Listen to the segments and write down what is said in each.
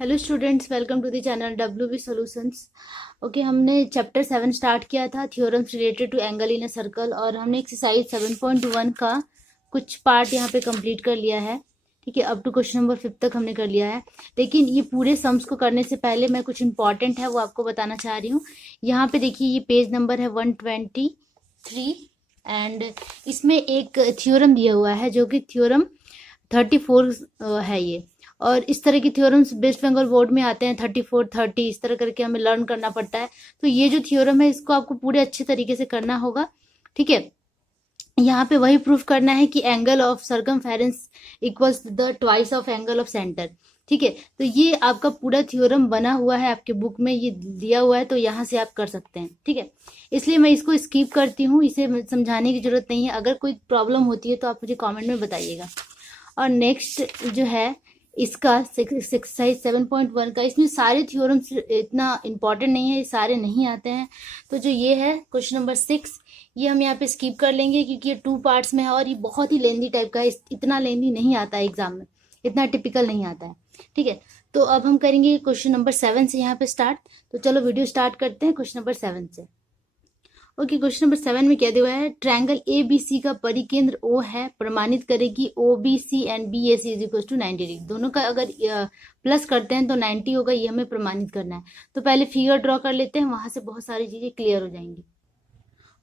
Hello students, welcome to the channel W B solutions. Okay, हमने chapter 7 start किया था, theorems related to angle in a circle, और हमने exercise 7.1 का कुछ पार्ट यहाँ पे कंप्लीट कर लिया है। ठीक है, अप टू क्वेश्चन नंबर 5 तक हमने कर लिया है। लेकिन ये पूरे सम्स को करने से पहले मैं कुछ इंपॉर्टेंट है वो आपको बताना चाह रही हूँ। यहाँ पे देखिए, ये पेज नंबर है 123 एंड इसमें एक थ्योरम दिया हुआ है जो कि थ्योरम 34 है ये। और इस तरह की थ्योरम्स वेस्ट बंगाल बोर्ड में आते हैं 34 30, इस तरह करके हमें लर्न करना पड़ता है। तो ये जो थ्योरम है इसको आपको पूरे अच्छे तरीके से करना होगा। ठीक है, यहाँ पे वही प्रूफ करना है कि angle of circumference equals the twice of angle of centre. ठीक है, तो ये आपका पूरा थ्योरम बना हुआ है, आपके बुक में ये दिया हुआ है, तो यहाँ से आप कर सकते हैं। ठीक है, इसलिए मैं इसको स्किप करती हूँ, इसे समझाने की जरूरत नहीं है। अगर कोई प्रॉब्लम होती है तो आप मुझे कॉमेंट में बताइएगा। और नेक्स्ट जो है इसका एक्सरसाइज 7.1 का, इसमें सारे थ्योरम्स इतना इम्पोर्टेंट नहीं है, ये सारे नहीं आते हैं। तो जो ये है क्वेश्चन नंबर 6, ये हम यहाँ पे स्किप कर लेंगे क्योंकि ये 2 पार्ट्स में है और ये बहुत ही लेंदी टाइप का है। इतना लेंदी नहीं आता है एग्जाम में, इतना टिपिकल नहीं आता है। ठीक है, तो अब हम करेंगे क्वेश्चन नंबर 7 से यहाँ पे स्टार्ट। तो चलो वीडियो स्टार्ट करते हैं क्वेश्चन नंबर 7 से। ओके, क्वेश्चन नंबर 7 में क्या दिया हुआ है, ट्रायंगल ए बी सी का परिकेंद्र ओ है, प्रमाणित करेगी O B C and B A C is equal to 90 degree. दोनों का अगर प्लस करते हैं तो 90 होगा, ये हमें प्रमाणित करना है। तो पहले फिगर ड्रॉ कर लेते हैं, वहां से बहुत सारी चीजें क्लियर हो जाएंगी।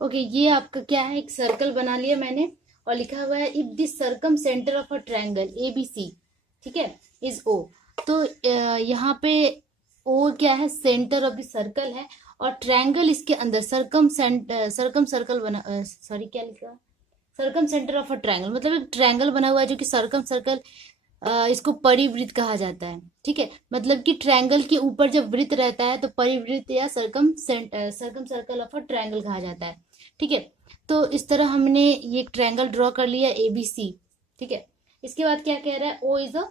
ओके, ये आपका क्या है, एक सर्कल बना लिया मैंने और लिखा हुआ है if this circumcentre of a triangle A B C, ठीक है, इज ओ। तो यहाँ पे ओ क्या है, सेंटर ऑफ द सर्कल है, और ट्रायंगल इसके अंदर सर्कम सर्कल बना, सॉरी क्या लिखा, circum centre of a triangle, मतलब एक ट्रायंगल बना हुआ है जो कि सर्कम सर्कल, इसको परिवृत्त कहा जाता है। ठीक है, मतलब कि ट्रायंगल के ऊपर जब वृत्त रहता है तो परिवृत्त या circum circle of a triangle कहा जाता है। ठीक है, तो इस तरह हमने ये एक ट्रायंगल ड्रॉ कर लिया ए बी सी। ठीक है, इसके बाद क्या कह रहा है, O is a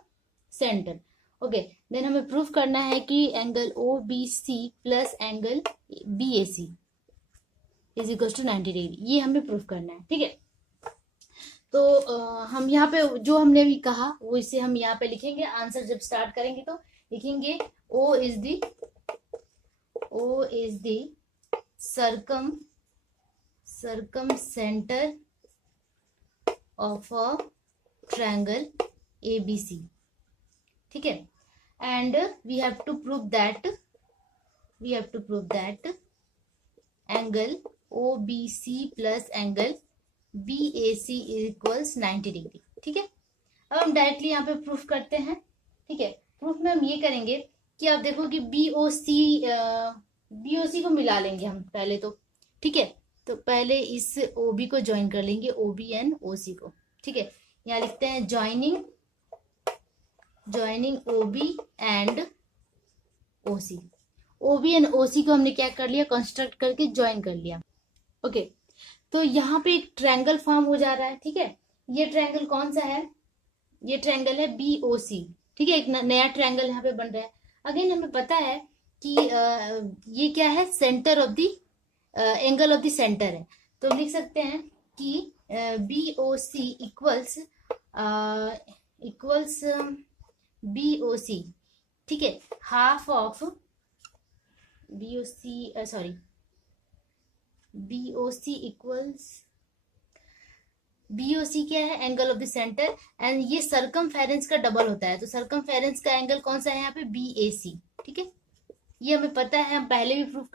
centre. Okay, then हमें प्रूफ करना है कि angle O B C plus angle B A C is equal to 90 degree, ये हमें प्रूफ करना है। ठीक है, तो हम यहाँ पे जो हमने भी कहा वो इसे हम यहाँ पे लिखेंगे। आंसर जब स्टार्ट करेंगे तो लिखेंगे O is the circumcentre of a triangle A B C. ठीक है, and we have to prove that angle O B C plus angle B A C equals 90 degree. ठीक है, अब हम डायरेक्टली यहाँ पे प्रूफ करते हैं। ठीक है, प्रूफ में हम ये करेंगे कि आप देखो कि बी ओ सी को मिला लेंगे हम पहले तो। ठीक है, तो पहले इस ओ बी को ज्वाइन कर लेंगे, ओ बी एंड ओ सी को। ठीक है, यहाँ लिखते हैं joining O B and O C. O B and O C को हमने क्या कर लिया, कंस्ट्रक्ट करके ज्वाइन कर लिया। ओके, तो यहाँ पे एक ट्रायंगल फॉर्म हो जा रहा है। ठीक है, ये ट्रायंगल कौन सा है, ये ट्रायंगल है बी ओ सी। ठीक है, एक नया ट्रायंगल यहाँ पे बन रहा है। अगेन हमें पता है कि ये क्या है, centre of the angle of the centre है। तो लिख सकते हैं कि B O C equals B O C. ठीक है, half of B O C, sorry, B O C equals, B O C क्या है, angle of the centre, and ये सर्कमफेरेंस का डबल होता है। तो सर्कमफेरेंस का एंगल कौन सा है यहाँ पे, बी ए सी। ठीक है, ये हमें पता है, हम पहले भी प्रूफ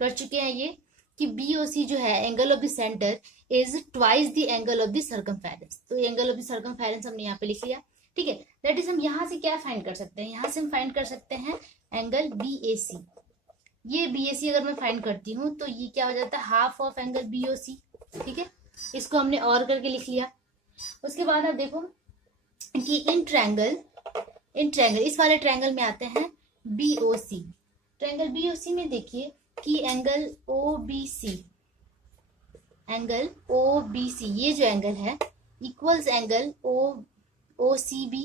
कर चुके हैं ये, कि बी ओ सी जो है angle of the centre is twice the angle of the circumference. तो एंगल ऑफ द सर्कमफेरेंस हमने यहाँ पे लिख लिया। ठीक है, दैट इज हम यहाँ से क्या फाइंड कर सकते हैं, यहाँ से हम फाइंड कर सकते हैं एंगल बी ए सी। ये बी ए सी अगर मैं फाइंड करती हूँ तो ये क्या हो जाता है, half of angle B O C. ठीक है, इसको हमने और करके लिख लिया। उसके बाद आप देखो कि इन ट्रायंगल इस वाले ट्रायंगल में आते हैं बी ओ सी। ट्रायंगल बी ओ सी में देखिए कि एंगल ओ बी सी, ये जो एंगल है equals angle O C B.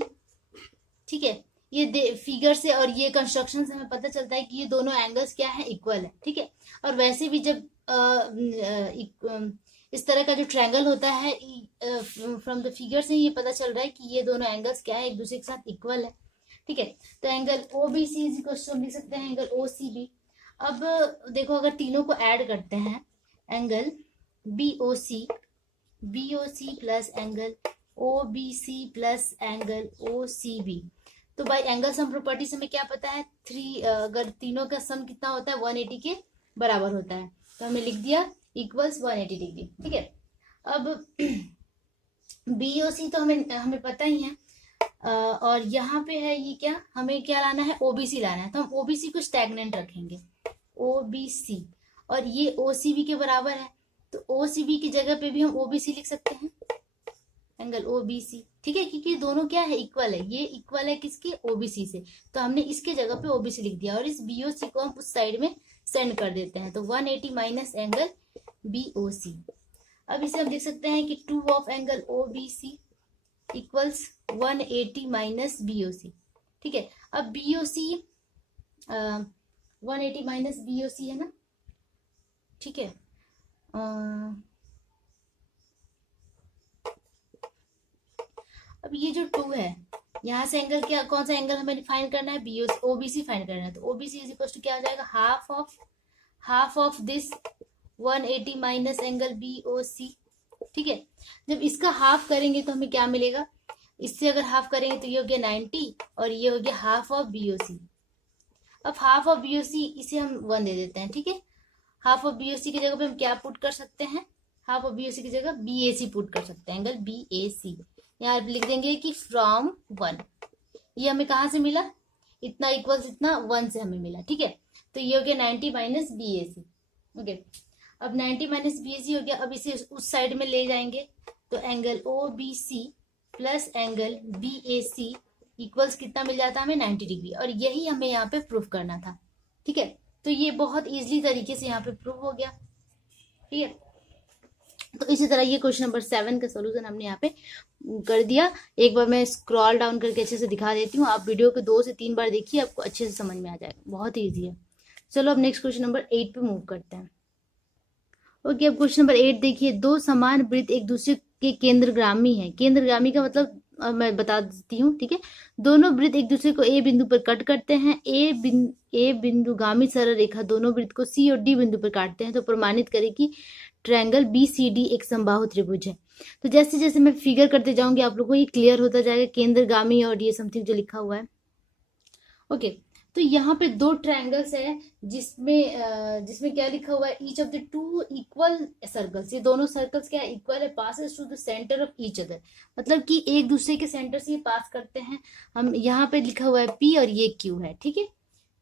ठीक है, ये फिगर से और ये कंस्ट्रक्शन से हमें पता चलता है कि ये दोनों एंगल्स क्या है, इक्वल है। ठीक है, और वैसे भी जब इस तरह का जो ट्रायंगल होता है, फ्रॉम द फिगर से ये पता चल रहा है कि ये दोनों एंगल्स क्या है, एक दूसरे के साथ इक्वल है। ठीक है। तो angle O B C is equal to हम लिख सकते हैं एंगल ओ सी बी। अब देखो अगर तीनों को ऐड करते हैं, angle B O C plus angle O B C plus angle O C B, तो बाई एंगल सम प्रॉपर्टी से हमें क्या पता है, अगर तीनों का सम कितना होता है 180 के बराबर होता है, तो हमने लिख दिया इक्वल्स 180 डिग्री। ठीक है। अब बी ओ सी तो हमें पता ही है, और यहाँ पे है ये क्या, हमें क्या लाना है, ओबीसी लाना है, तो हम ओबीसी को स्टैग्नेंट रखेंगे, ओबीसी, और ये ओसीबी के बराबर है, तो ओसीबी की जगह पे भी हम ओबीसी लिख सकते हैं, एंगल ओबीसी। ठीक है, क्योंकि दोनों क्या है, इक्वल है, ये इक्वल है किसके, ओबीसी से, तो हमने इसके जगह पे ओबीसी लिख दिया, और इस बीओसी को हम उस साइड में सेंड कर देते हैं, तो 180 माइनस एंगल बीओसी। अब इसे हम लिख सकते हैं कि 2 of angle OBC equals 180 minus BOC. ठीक है। अब बीओसी 180 माइनस बीओसी है ना, ठीक है। अब ये जो 2 है, यहाँ से एंगल क्या, कौन सा एंगल हमें फाइंड करना है, बीओसी ओबीसी फाइंड करना है, तो ओबीसी इज इक्वल टू क्या हो जाएगा, half of this 180 minus angle BOC. ठीक है। जब इसका हाफ करेंगे तो हमें क्या मिलेगा, इससे अगर हाफ करेंगे तो ये हो गया 90, और ये हो गया हाफ ऑफ बीओसी। अब हाफ ऑफ बीओसी इसे हम 1 दे देते हैं। ठीक है। हाफ ऑफ बीओसी की जगह पे हम क्या पुट कर सकते हैं, हाफ ऑफ बीओसी की जगह बीएसी पुट कर सकते हैं, एंगल बीएसी। यहाँ लिख देंगे कि फ्रॉम 1, ये हमें कहाँ से मिला, इतना इक्वल्स इतना 1 से हमें मिला। ठीक है। तो ये हो गया 90 माइनस बीएसी। ओके। अब 90 माइनस बीएसी हो गया, अब इसे उस साइड में ले जाएंगे, तो angle O B C plus angle B A C equals कितना मिल जाता है हमें, 90 डिग्री, और यही हमें यहाँ पे प्रूफ करना था। ठीक है। तो ये बहुत इजीली तरीके से यहाँ पे प्रूफ हो गया। ठीक है। तो इसी तरह ये क्वेश्चन नंबर 7 का सोल्यूशन हमने यहाँ पे कर दिया। एक बार मैं स्क्रॉल डाउन करके अच्छे से दिखा देती हूँ, आप वीडियो को 2 से 3 बार देखिए, आपको अच्छे से समझ में आ जाएगा, बहुत ईजी है। चलो अब नेक्स्ट क्वेश्चन नंबर 8 पे मूव करते हैं। ओके, अब क्वेश्चन नंबर 8 देखिए, दो समान वृत्त एक दूसरे के केंद्रगामी है। केंद्रगामी का मतलब मैं बता देती हूँ। ठीक है। दोनों वृत्त एक दूसरे को ए बिंदु पर कट करते हैं, ए बिंदुगामी सरल रेखा दोनों वृत्त को सी और डी बिंदु पर काटते हैं, तो प्रमाणित करें कि ट्रायंगल बी सी डी एक समबाहु त्रिभुज है। तो जैसे जैसे मैं फिगर करते जाऊंगी आप लोगों को ये क्लियर होता जाएगा, केंद्रगामी और ये समथिंग जो लिखा हुआ है। ओके। तो यहाँ पे 2 ट्रायंगल्स है, जिसमें क्या लिखा हुआ है, each of the 2 equal circles, ये दोनों सर्कल्स क्या इक्वल है, passes to the centre of each other, मतलब कि एक दूसरे के सेंटर से ये पास करते हैं। हम यहाँ पे लिखा हुआ है पी और ये क्यू है। ठीक है,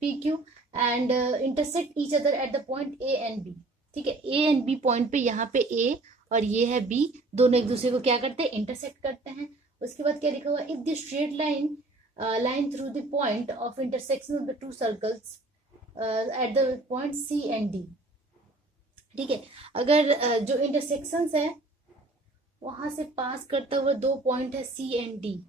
P Q, and intersect each other at the point A and B. ठीक है, ए एंड बी पॉइंट पे यहाँ पे ए और ये है बी, दोनों एक दूसरे को क्या करते हैं, इंटरसेक्ट करते हैं। उसके बाद क्या लिखा हुआ है, if the straight line through the point of intersection of the two circles at the point C and D। ठीक है, अगर जो intersections है वहां से पास करता हुआ 2 पॉइंट है C and D,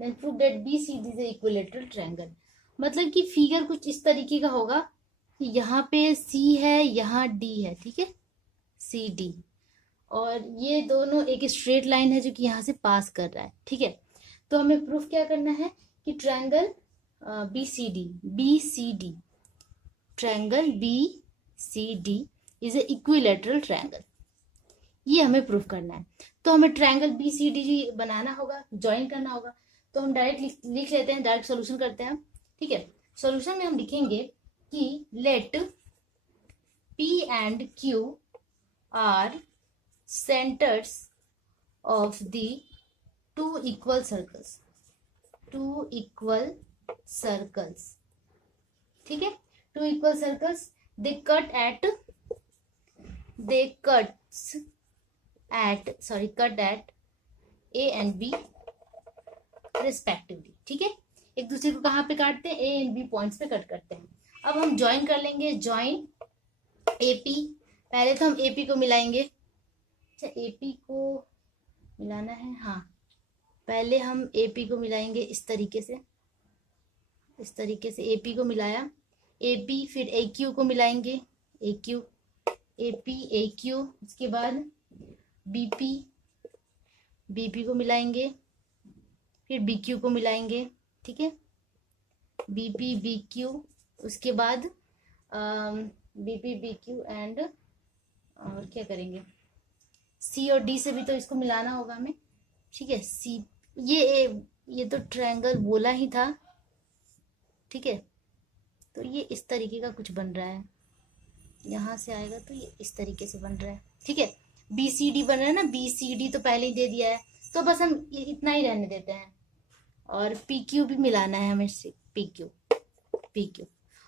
then prove that BCD is a equilateral triangle। मतलब कि फिगर कुछ इस तरीके का होगा कि यहाँ पे C है, यहाँ D है। ठीक है, CD, और ये दोनों एक स्ट्रेट लाइन है जो कि यहाँ से पास कर रहा है। ठीक है, तो हमें प्रूफ क्या करना है कि triangle BCD triangle BCD is a equilateral triangle, ये हमें प्रूफ करना है। तो हमें ट्रायंगल BCD बनाना होगा, ज्वाइन करना होगा, तो हम डायरेक्ट लिख लेते हैं, डायरेक्ट सोल्यूशन करते हैं। ठीक है, सोल्यूशन में हम लिखेंगे कि let P and Q are centres of the two equal circles। ठीक है, two equal circles, they cut at A and B respectively। ठीक है, एक दूसरे को कहाँ पे काटते हैं, A and B पॉइंट्स पे कट करते हैं। अब हम ज्वाइन कर लेंगे, ज्वाइन AP, पहले तो हम AP को मिलाएंगे। अच्छा, AP को मिलाना है, हाँ, पहले हम AP को मिलाएंगे इस तरीके से AP को मिलाया, AP, फिर AQ को मिलाएंगे, AQ, AP, AQ, उसके बाद BP को मिलाएंगे, फिर बी क्यू को मिलाएंगे, ठीक है, बी पी बी क्यू, उसके बाद B P B Q and और क्या करेंगे, सी और डी से भी तो इसको मिलाना होगा हमें, ठीक है। सी ये तो ट्रायंगल बोला ही था, ठीक है। तो ये इस तरीके का कुछ बन रहा है, यहाँ से आएगा तो ये इस तरीके से बन रहा है, ठीक है। बी सी डी बन रहा है ना, बी सी डी तो पहले ही दे दिया है, तो बस हम ये इतना ही रहने देते हैं। और पी क्यू भी मिलाना है हमें, पी क्यू।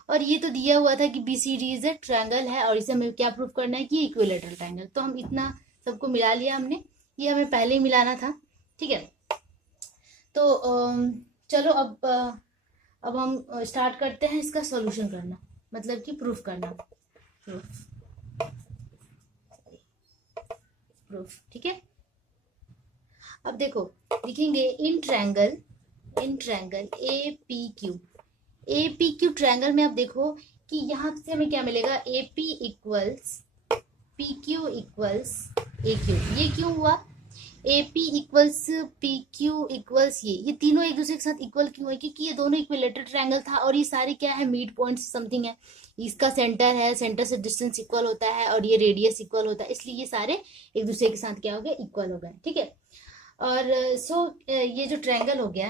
और ये तो दिया हुआ था कि B C D is a triangle है, और इसे हमें क्या प्रूव करना है कि इक्विलेटरल ट्रायंगल। तो हम इतना सबको मिला लिया हमने, ये हमें पहले ही मिलाना था, ठीक है। तो चलो अब हम स्टार्ट करते हैं इसका सॉल्यूशन करना, मतलब कि प्रूफ करना, प्रूफ, ठीक है। अब देखो लिखेंगे in triangle A P Q triangle में, आप देखो कि यहाँ से हमें क्या मिलेगा, A P equals P Q equals a Q. ये क्यों हुआ, A P equals P Q equals ये तीनों एक दूसरे के साथ इक्वल क्यों है, क्योंकि ये दोनों इक्विलेटरल ट्रायंगल था, और ये सारे क्या है, मिड पॉइंट्स समथिंग है। इसका सेंटर है, सेंटर से डिस्टेंस इक्वल होता है, और ये रेडियस इक्वल होता है, इसलिए ये सारे एक दूसरे के साथ क्या हो गए, इक्वल हो गए, ठीक है। और ये जो ट्रायंगल हो गया,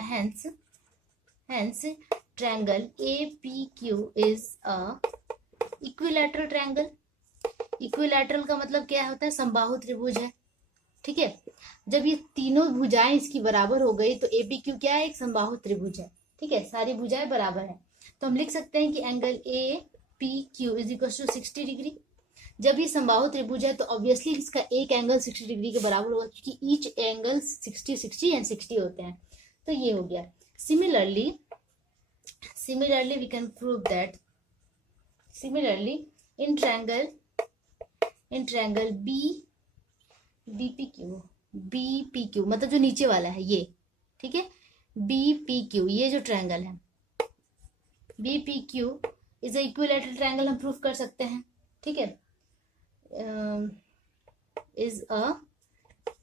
hence triangle A P Q is a equilateral triangle. Equilateral का मतलब क्या होता है, समबाहु त्रिभुज है, ठीक है। जब ये तीनों भुजाएं इसकी बराबर हो गई तो ए पी क्यू क्या है, एक समबाहु त्रिभुज है, ठीक है, सारी भुजाएं बराबर है। तो हम लिख सकते हैं कि angle A P Q is equal to 60 degree. जब ये समबाहु त्रिभुज है तो ऑब्वियसली इसका एक एंगल 60 डिग्री के बराबर होगा, क्योंकि ईच एंगल 60 60 एंड 60 होते हैं। तो ये हो गया। Similarly we can prove that in triangle B P Q मतलब जो नीचे वाला है ये, ठीक है, बी पी क्यू, ये जो ट्रायंगल है B P Q is equilateral triangle, हम प्रूफ कर सकते हैं, ठीक है। Is a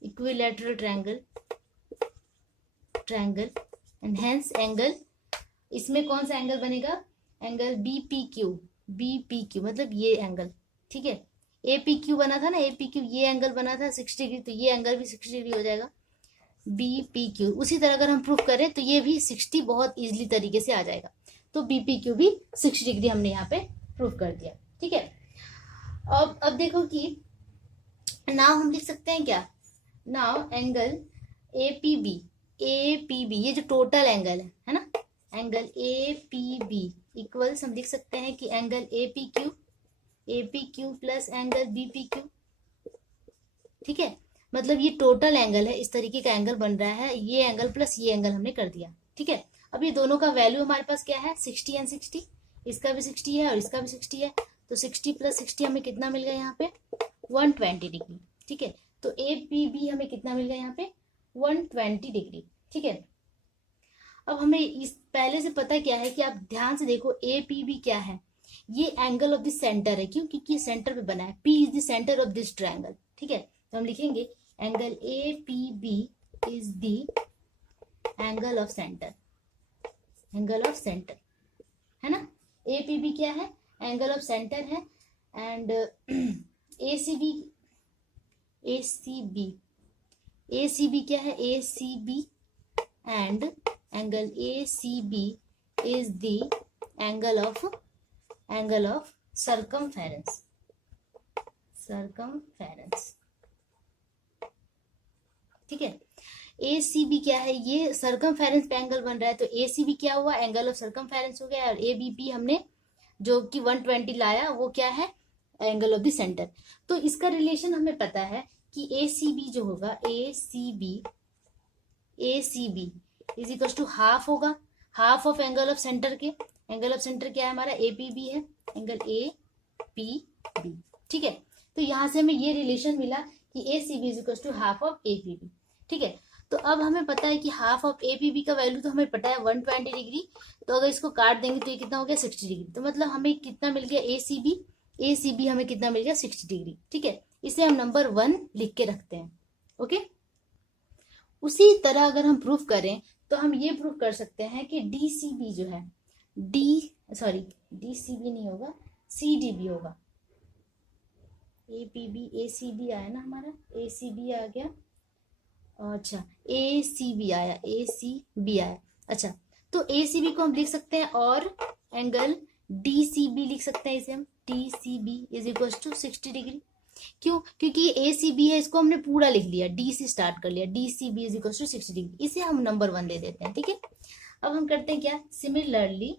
equilateral triangle and hence angle, इसमें कौन सा एंगल बनेगा, एंगल बी पी क्यू मतलब ये एंगल, ठीक है। ए पी क्यू बना था ना, ए पी क्यू ये एंगल बना था 60 डिग्री, तो ये एंगल भी 60 डिग्री हो जाएगा, बी पी क्यू। उसी तरह अगर हम प्रूफ करें तो ये भी 60 बहुत इजीली तरीके से आ जाएगा, तो बी पी क्यू भी 60 डिग्री हमने यहाँ पे प्रूफ कर दिया, ठीक है। अब देखो कि नाउ हम लिख सकते हैं क्या, now angle A P B ये जो टोटल एंगल है ना, angle A P B equals हम लिख सकते हैं कि angle A P Q plus angle B P Q, ठीक है। मतलब ये टोटल एंगल है, इस तरीके का एंगल बन रहा है, ये एंगल प्लस ये एंगल हमने कर दिया, ठीक है। अब ये दोनों का वैल्यू हमारे पास क्या है, 60 एंड 60, इसका भी 60 है और इसका भी 60 है, तो 60 प्लस 60 हमें कितना मिल गया यहाँ पे, 120 डिग्री, ठीक है। तो ए पी बी हमें कितना मिल गया यहाँ पे, 120 डिग्री, ठीक है। अब हमें इस पहले से पता क्या है कि आप ध्यान से देखो, ए पी बी क्या है, ये एंगल ऑफ द सेंटर है, क्यों, क्योंकि सेंटर पे बना है, P is the centre of this triangle, ठीक है। तो हम लिखेंगे angle A P B is the angle of centre, है ना। ए पी बी क्या है, एंगल ऑफ सेंटर है, एंड ए सी बी क्या है, A C B and angle A C B is the angle of circumference, ठीक है। A C B क्या है, ये सर्कमफेरेंस पे एंगल बन रहा है, तो ए सी बी क्या हुआ, एंगल ऑफ सर्कमफेरेंस हो गया, और ए बी पी हमने जो कि 120 लाया वो क्या है, एंगल ऑफ द सेंटर। तो इसका रिलेशन हमें पता है कि ए सी बी जो होगा, A C B is equal to half होगा, half of angle of centre के, एंगल ऑफ सेंटर क्या है हमारा, ए पी बी है, एंगल ए पी बी, ठीक है। तो यहां से हमें ये रिलेशन मिला कि A C B is equal to half of A P B, ठीक है। तो अब हमें पता है कि half of A P B का वैल्यू तो हमें पता है 120 डिग्री, तो अगर इसको काट देंगे तो ये कितना हो गया, 60 डिग्री। तो मतलब हमें कितना मिल गया, ए सी बी हमें कितना मिल गया, 60 डिग्री, ठीक है। इसे हम नंबर 1 लिख के रखते हैं, ओके। उसी तरह अगर हम प्रूफ करें तो हम ये प्रूव कर सकते हैं कि DCB जो है DCB नहीं होगा, CDB होगा। APB ACB आया ना हमारा, ACB आ गया, अच्छा ACB आया, ACB आया। अच्छा तो ACB को हम लिख सकते हैं और एंगल DCB लिख सकते हैं, इसे हम DCB is equal to 60 degree. क्यों? क्योंकि ये ACB है, इसको हमने पूरा लिख लिया, D से स्टार्ट कर लिया, DCB is equal to 60 degree, इसे हम नंबर 1 दे देते हैं। ठीक है, अब हम करते हैं क्या, similarly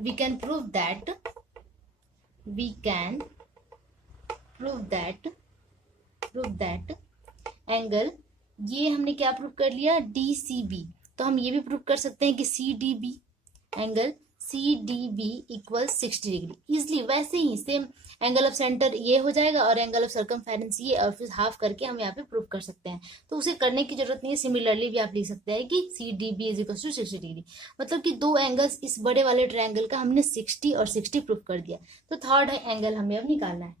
we can prove that angle, ये हमने क्या प्रूव कर लिया, DCB, तो हम ये भी प्रूव कर सकते हैं कि CDB, angle CDB equal 60 degree. Easily वैसे ही सेम एंगल ऑफ सेंटर ये हो जाएगा और एंगल ऑफ सर्कमफेरेंस ये, और फिर हाफ करके हम यहाँ पे प्रूव कर सकते हैं। तो उसे करने की जरूरत नहीं है, सिमिलरली भी आप लिख सकते हैं कि CDB is equal to 60 degree. मतलब कि दो एंगल्स इस बड़े वाले ट्रायंगल का हमने 60 और 60 प्रूव कर दिया। तो थर्ड एंगल हमें अब निकालना है।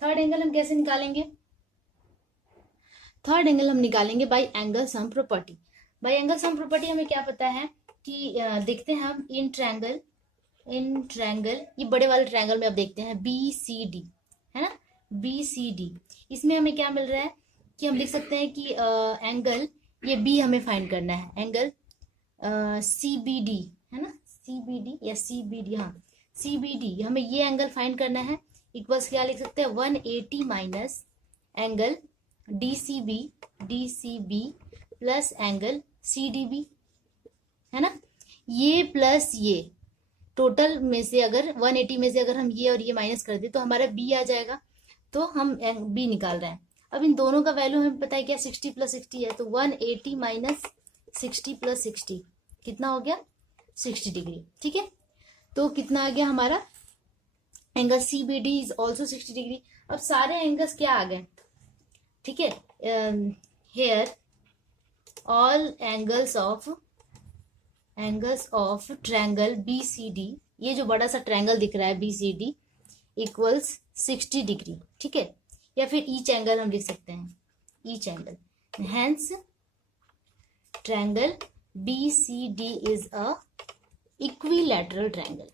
थर्ड एंगल हम कैसे निकालेंगे, थर्ड एंगल हम निकालेंगे bye angle sum property. Bye angle sum property हमें क्या पता है कि देखते हैं हम इन ट्रायंगल ये बड़े वाले ट्रायंगल में अब देखते हैं BCD है ना, BCD, इसमें हमें क्या मिल रहा है कि हम लिख सकते हैं कि एंगल ये B हमें फाइंड करना है, एंगल CBD है ना, CBD या CBD, हाँ CBD, हमें ये एंगल फाइंड करना है। इक्वल्स क्या लिख सकते हैं, 180 minus angle DCB plus angle CDB है ना, ये प्लस ये टोटल में से अगर 180 में से अगर हम ये और ये माइनस कर दे तो हमारा B आ जाएगा। तो हम B निकाल रहे हैं। अब इन दोनों का वैल्यू हमें पता है क्या, 60 प्लस 60 है, तो 180 माइनस 60 प्लस 60 कितना हो गया, 60 डिग्री। ठीक है, तो कितना आ गया हमारा, angle CBD is also 60 degree. अब सारे एंगल्स क्या आ गए, ठीक है, here all angles of triangle BCD, ये जो बड़ा सा ट्रायंगल दिख रहा है BCD इक्वल्स 60 डिग्री। ठीक है, या फिर ईच एंगल हम लिख सकते हैं, each angle, hence triangle BCD is a equilateral triangle.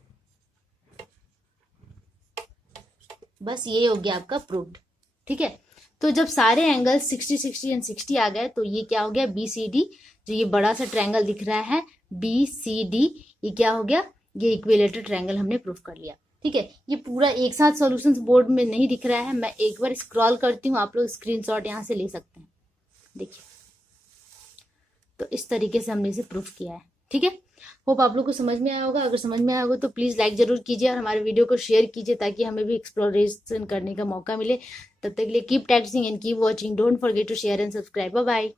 बस ये हो गया आपका प्रूव्ड। ठीक है, तो जब सारे एंगल 60 60 एंड 60 आ गए तो ये क्या हो गया, BCD, जो ये बड़ा सा ट्रायंगल दिख रहा है BCD, ये क्या हो गया, ये इक्विलैटरल ट्रायंगल हमने प्रूफ कर लिया। ठीक है, ये पूरा एक साथ सॉल्यूशंस बोर्ड में नहीं दिख रहा है, मैं एक बार स्क्रॉल करती हूँ, आप लोग स्क्रीनशॉट यहाँ से ले सकते हैं। देखिए, तो इस तरीके से हमने इसे प्रूफ किया है। ठीक है, होप आप लोग को समझ में आया होगा। अगर समझ में आया होगा तो प्लीज लाइक जरूर कीजिए और हमारे वीडियो को शेयर कीजिए ताकि हमें भी एक्सप्लोरेशन करने का मौका मिले। तब तक के लिए keep practising and keep watching, don't forget to share and subscribe. Bye bye.